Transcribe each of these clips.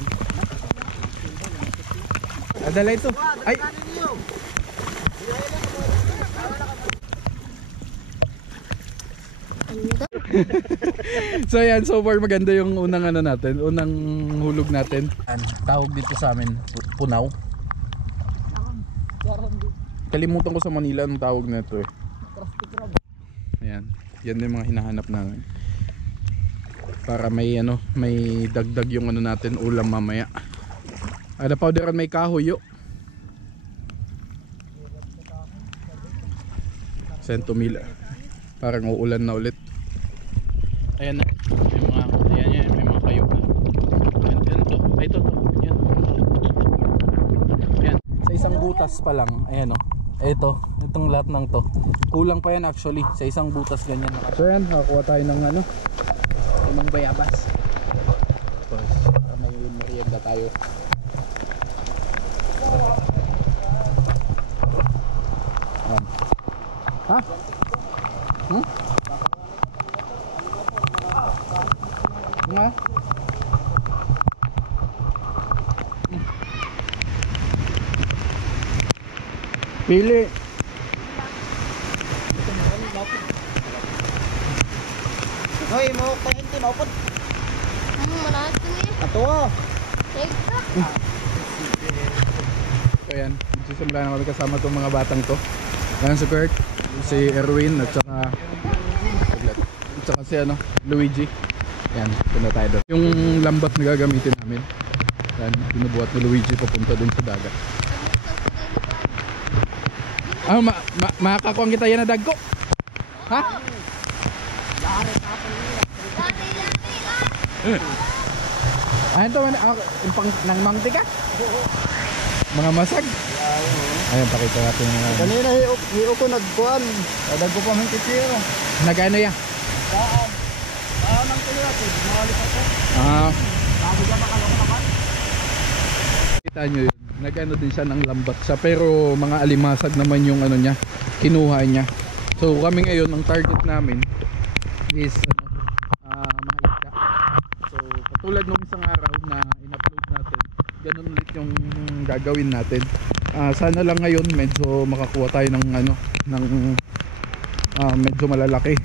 Ayan. Adala ito. Ay! So ayan, so far maganda yung unang ano natin, unang hulog natin. Tawag dito sa amin, punaw. Kalimutan ko sa Manila anong tawag nito eh. Ayan, yan yung mga hinahanap namin. Para may ano, may dagdag yung ano natin ulam mamaya. Ada powderan may kahoy yo. 100 mil. Parang uulan na ulit. Ayan na, may mga, ayan, may mga kayo na. Ayan to, ay ito. Ayan. Ayan, sa isang butas pa lang, ayan o. Itong lahat ng to. Kulang pa yan actually, sa isang butas ganyan. So ayan, nakakuha tayo ng ano, ng bayabas. Para may merienda tayo. Ayan. Ha? Hmm? Nga? Pili. Hoy, mo kain ti mo pod. Manahat ko niya. Ato. Teka. So yan, magsisimula na kami kasama itong mga batang to. Yan si Kurt, si Erwin at saka si ano, Luigi. Yan, punta tayo doon. Yung lambat na gagamitin namin, yan, binubuhat ni Luigi papunta dun sa dagat. Ah, makakuha kita yan na dag ko. Ha? Ayun to, yung pang nang mangti ka? Mga masag. Ayun, pakita natin yung mga. Kanina hiyo ko nagkuan. Dadag ko pa man kitiro. Nagano ya? Nang tuloy ako, mawali pa ko. Bago ka makalong naman. Kita nyo yun, nagano din siya ng lambat siya, pero mga alimasag naman yung ano niya, kinuha niya. So kami ngayon, ang target namin is mga isda. So katulad nung isang araw na in-upload natin, ganun ulit yung gagawin natin. Sana lang ngayon medyo makakuha tayo ng ano, ng medyo malalaki.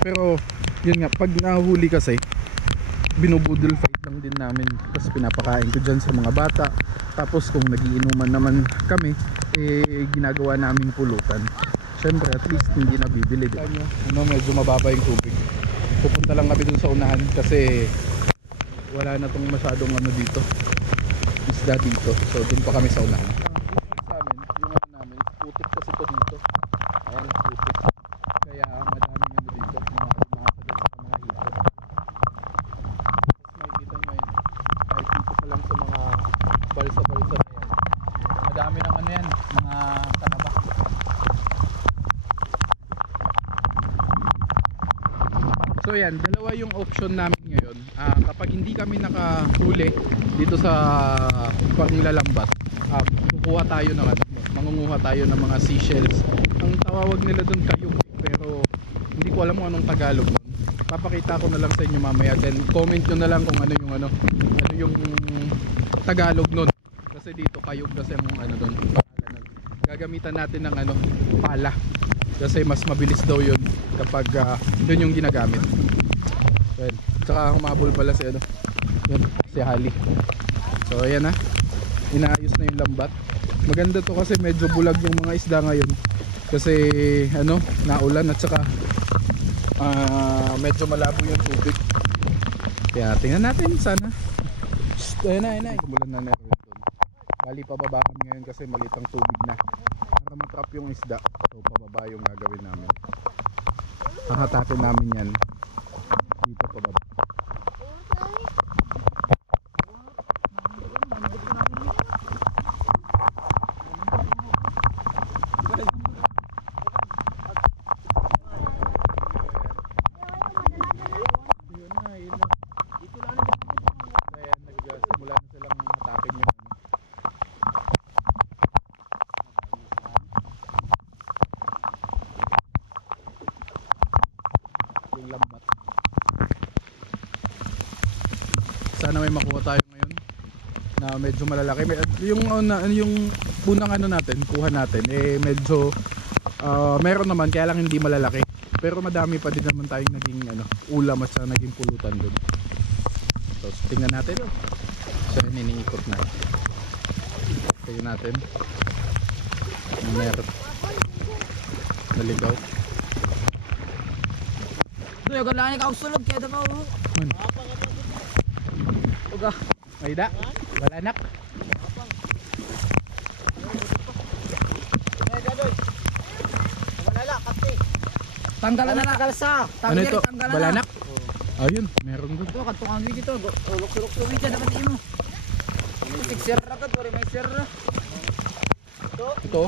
Pero yun nga, pag nahuli kasi binubudol fight lang din namin, tapos pinapakain ko dyan sa mga bata. Tapos kung nagiinuman naman kami, ginagawa naming pulutan. Syempre at least hindi na bibili, ano, medyo mababa yung tubig. Pupunta lang kami dun sa unahan kasi wala na tong masyadong ano dito, isda dito. So dun pa kami sa unahan. Sa amin, yung ano namin, putik kasi to dito. Ayan, putik. Kaya madaming ano dito, mga sagat sa mga hito. Tapos makikita nyo yun, kahit dito pa lang sa mga balsa-balsa na yan, madami ng ano yan, mga kanaba. So yan, dalawa yung option namin ngayon. Kapag hindi kami nakahuli dito sa panglalambat, kukuha tayo ng ano, mangunguha tayo ng mga seashells. Ang tawag nila doon kayong, pero hindi ko alam kung anong Tagalog nun. Papakita ko na lang sa inyo mamaya, then comment nyo na lang kung ano yung Tagalog nun. Kasi dito kayog kasi ang ano doon. Gagamitan natin ng ano, pala. Kasi mas mabilis daw yun kapag yun yung ginagamit. Well, tsaka humabol pala si ano, yun, si Hali. So ayan na, inaayos na yung lambat. Maganda to kasi medyo bulag yung mga isda ngayon. Kasi ano, naulan at saka medyo malabo yung tubig. Kaya tingnan natin sana. Ayun na, umulan na na rin doon. Bali pababa kami ngayon kasi maliit ang tubig na. Para matrap yung isda. So pababa yung gagawin namin. Hahatakin namin yan dito pababa. Sana may makuha tayo ngayon. medyo malalaki. Yung unang ano natin, kuha natin medyo meron naman kaya lang hindi malalaki. Pero madami pa din naman tayong naging ulam at sa naging pulutan doon. Tapos tingnan natin. So iniikot na. Tingnan natin. Meron. Naligaw. Tuyo ka lang ikaw sulog kaya daw. Uga. May da. Wala nak. Tanggalan na kalsa. Ano ito? Balanak? Ayun, meron doon. Ito kadto kami dito. Ulok-ulok tuwi dyan dapat imo. Sir ra kad may sir. Ito?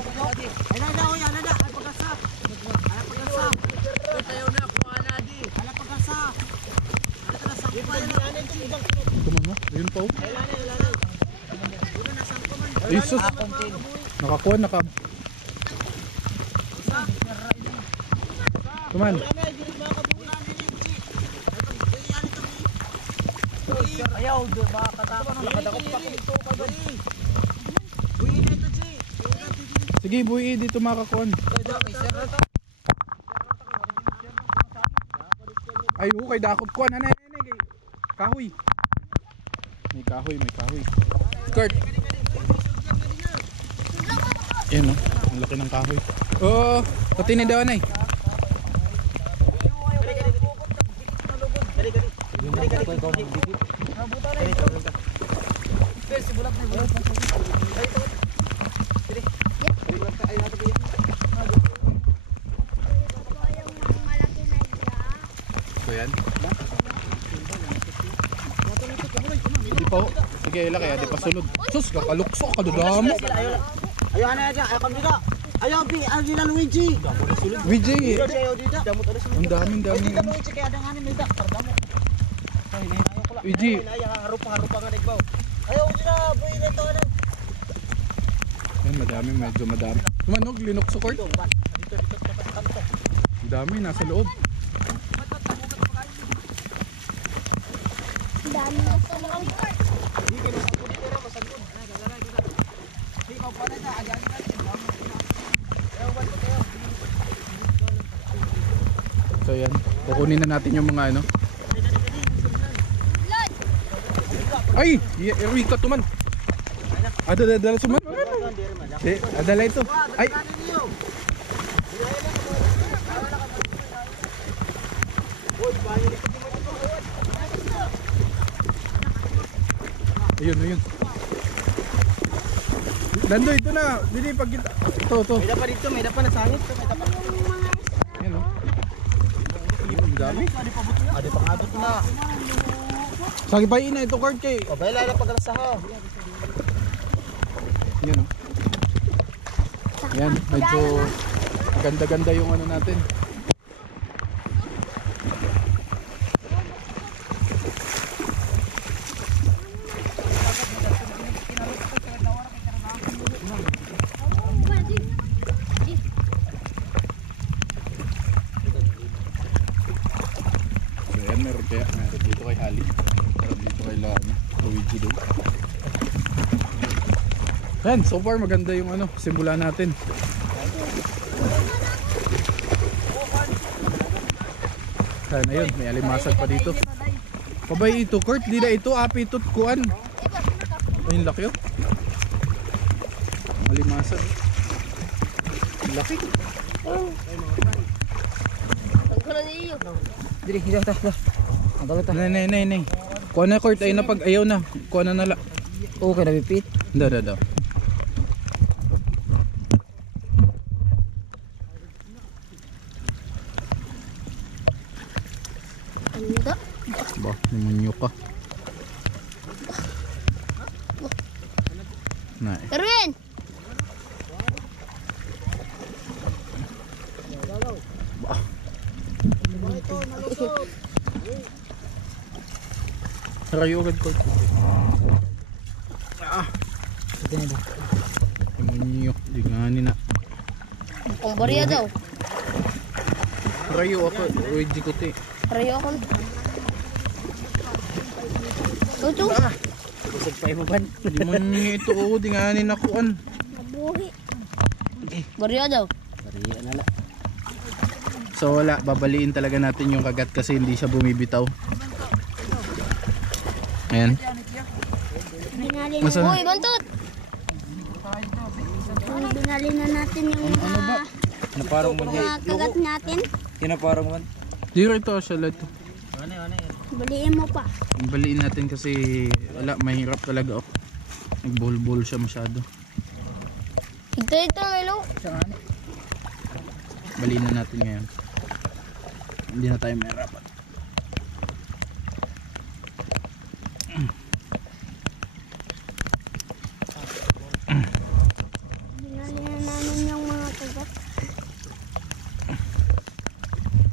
Ay na yan na. Ay pagkasa. Ay pagkasa. Tayo na kuha na di. Ala pagkasa. Ala tara sa pa yan. Ito mga. Ayun po. Ay sus. Nakakuha, Kuman. Ayaw, makakatawa ng lakadakot pa kito ka ba ni? Buhi na ito, G. Sige, buhi dito makakuha. Ay, kay dakot kuha. Nanay. Kahoy. May kahoy. Kurt. Yan no, ang laki ng kahoy. Oo, pati na daw na eh. So yan. Hindi pa ho. Sige, ilaki. Di pa sulod. Sus, kakalukso. Kadudamo. Ayaw na dyan. Ayaw kami dito. Ayaw, Alvin na Luigi. Luigi. Ayaw dito. Ang daming. Luigi kaya danganin mo dito. Luigi. Harupa nga nagbaw. Ayaw dito. Buhay na ito. Yan, medyo madami. Tumanog, linok sa court. Ang dami, nasa loob. Dami na sa loob. So yan, kukunin na natin yung mga Ay! Erika tuman! Adala suman? Adala ito. Ay! Ayun. Lando, ito na. Dili pag kita. Ito. May dapat dito, may dapat na sangit. Ayan o. Ang dami. Adi pang-abot na. Sagi pa ina ito card kay. O, baila na pag-alasaha. Yan o. Yan, medyo ganda-ganda yung natin. Meron dito kay Hali. Meron dito kay Luigi doon. Yan, so far maganda yung simula natin. Kaya na yun, may alimasag pa dito. Pabay ito, Kurt, di na ito, api ito't kuan. Ay, yung laki yun. Ang alimasag. Ang laki. Ang gano'n niyo. Dili, hidaw ta. Ang galit ta. Nay. Kuha na Kurt, ayun na pag ayaw na. Kuha na nala. Okay na bipit. Daw. Anda. Ba, namunyo ka. Nay. Erwin! Rayo agad Kurt. Ito na ba? Namunyo, di gani na. Ang bariya daw. Rayo ako, Luigi ko te. Rayo ako. Ito. Busog pa mo ban. Di man ito oh, di nga ninakuan. Nabuhi. Bariya daw. Bariya na la. So wala, babaliin talaga natin yung kagat kasi hindi siya bumibitaw. Ayan. Binali na. Nasaan? Uy, bantot. Binali na natin yung mga Naparong mo niya. kagat natin. Kinaparong man. Dito ito siya ito. Baliin mo pa. Baliin natin kasi wala, mahirap talaga oh. Nagbulbul siya masyado. Ito, Melo. Baliin na natin ngayon. Hindi na tayo mahirapan. Binali na namin yung mga kagat.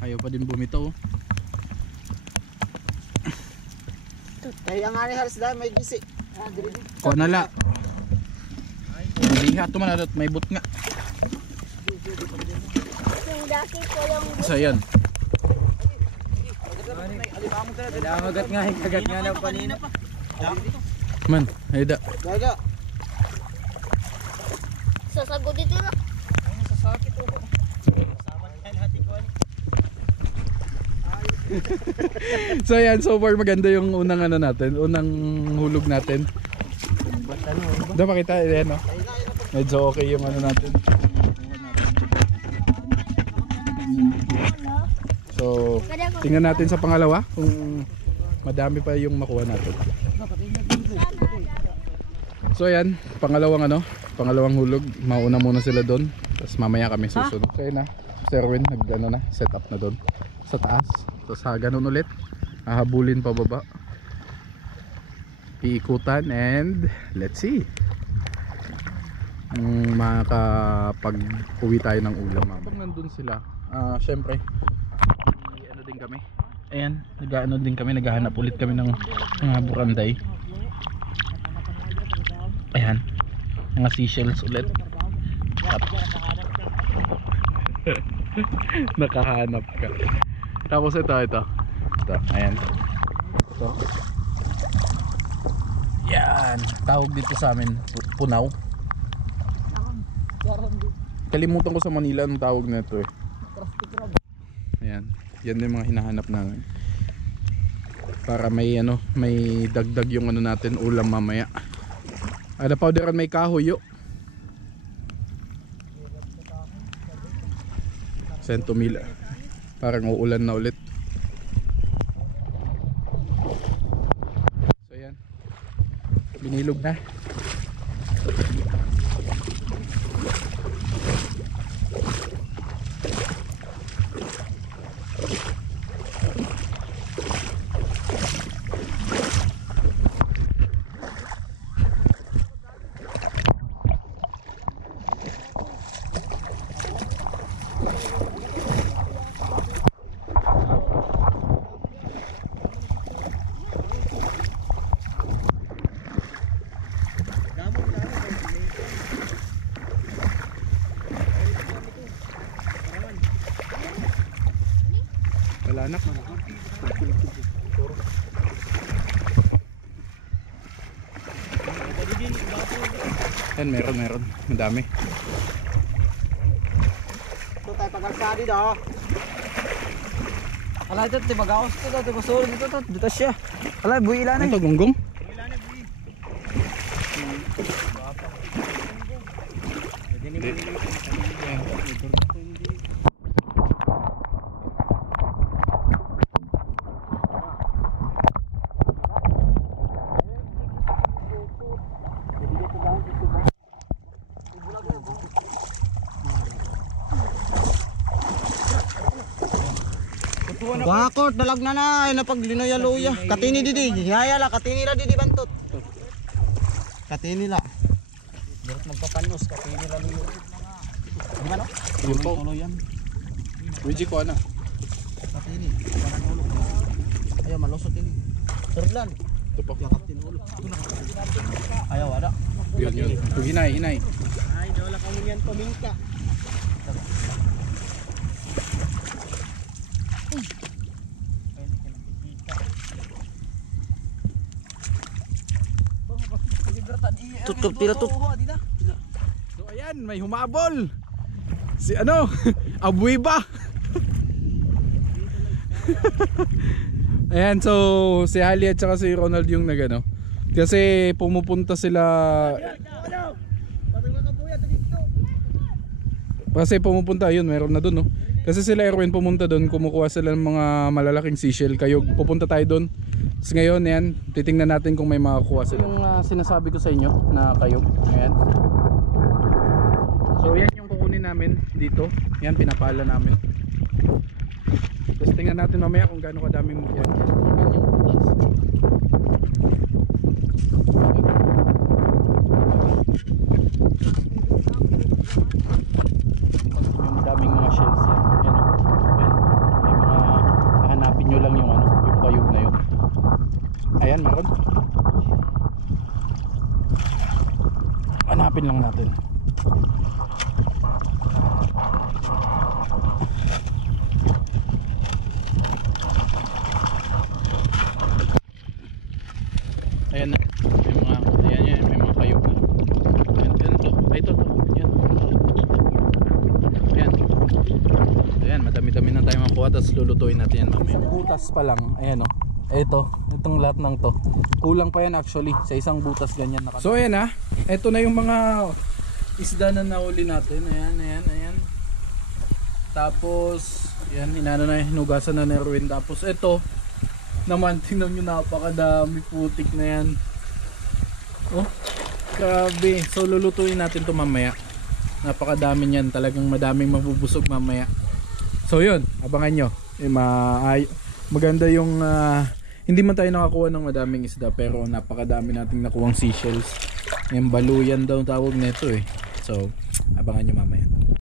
Ayaw pa din bumitaw oh. Ay ang ani halos dahil may gisi. Kuha na la. Liha ito man at may but nga. Yung daki ko yung So yan. Kagat nga, kagat nga na panina pa. Man, ayda. Gaga. sasagod dito na. Sasakit ko. Kasama niya lahat ikaw. So yan, so far maganda yung unang ano natin, unang hulog natin. Da makita yan no. Medyo okay yung ano natin. So tingnan natin sa pangalawa kung madami pa yung makuha natin. So yan, pangalawang hulog. Mauna muna sila doon. Tapos mamaya kami susunod. So yun na, Sir Win nag-ano na, set up na doon sa taas. Tapos ganun ulit, hahabulin pa baba, iikutan, and let's see makakapag-uwi tayo ng ulam pag nandun sila. Syempre ano din kami, ayan, naghahanap ulit kami ng mga buranday. Ayan, mga seashells ulit. Nakahanap ka. Tapos ito, ayan. Ito. Yan, tawag dito sa amin punaw. Kalimutan ko sa Manila ang tawag nito eh. Ayan, yan yung mga hinahanap namin. Para may ano, may dagdag yung ano natin ulam mamaya. Ada powderan may kahoy yo. 100,000. Parang uulan na ulit. So yan, binilog na. Wala na. Yan, meron. Madami. Ito tayo pagalsadi daw. Ala ito, timagaos ito daw, timasulog ito, dito siya. Ala, buhi ilan Ano to, gonggong? Bakot, dalag na ay napaglinoy luya. Katini didi, hiyaya la, katini la didi bantot. Katini la. Dapat magpapanos, katini la luya. Di ba no? Yun po. Luigi ko ano? Katini, kanan ulo. Ayaw, malusot ini. Turlan. Ito po. Yakap tin ulo. Ayaw, ada. Yun. Hinay. Ay, dawala kamo niyan pamingka. Tut pila tut. So ayan, may humabol. Si ano? Abuiba. Ayan, so si Ali at saka si Ronald yung nagano. Kasi pumupunta sila. Kasi pumupunta, yun, meron na dun, no? Kasi sila Erwin pumunta dun, kumukuha sila ng mga malalaking seashell. Kayo, pupunta tayo dun. Tapos ngayon, yan, titingnan natin kung may makakuha sila. Yung sinasabi ko sa inyo na kayo, ayan. So yan yung kukunin namin dito. Yan, pinapala namin. Tapos tingnan natin mamaya kung gaano kadami mo yan. Yan yung butas. Yung daming mga shells yan. Yan, yan. May mga hahanapin nyo lang yung ano, yung kayog na yun. Ayan, meron. Hanapin lang natin. Ayan na. May mga, ayan yan, may mga kayog na. Ayan, ayan to. Ay, ito. Ayan. Ayan. Ayan, madami-dami na tayo makuha. Tapos lulutuin natin yan mamaya. Butas pa lang. Ayan o. Itong lahat ng to. Kulang pa yan actually. Sa isang butas ganyan. So ayan na. Ito na yung mga isda na nahuli natin. Ayan, ayan, ayan. Tapos, ayan, hinano na, hinugasan na ni Erwin. Tapos ito naman, tingnan nyo, napakadami putik na yan. Oh, grabe. So lulutuin natin to mamaya. Napakadami yan, talagang madaming mabubusog mamaya. So yun, abangan nyo. Maganda yung hindi man tayo nakakuha ng madaming isda, pero napakadami nating nakuhang seashells. Yung baluyan daw tawag nito eh. So abangan nyo mamaya.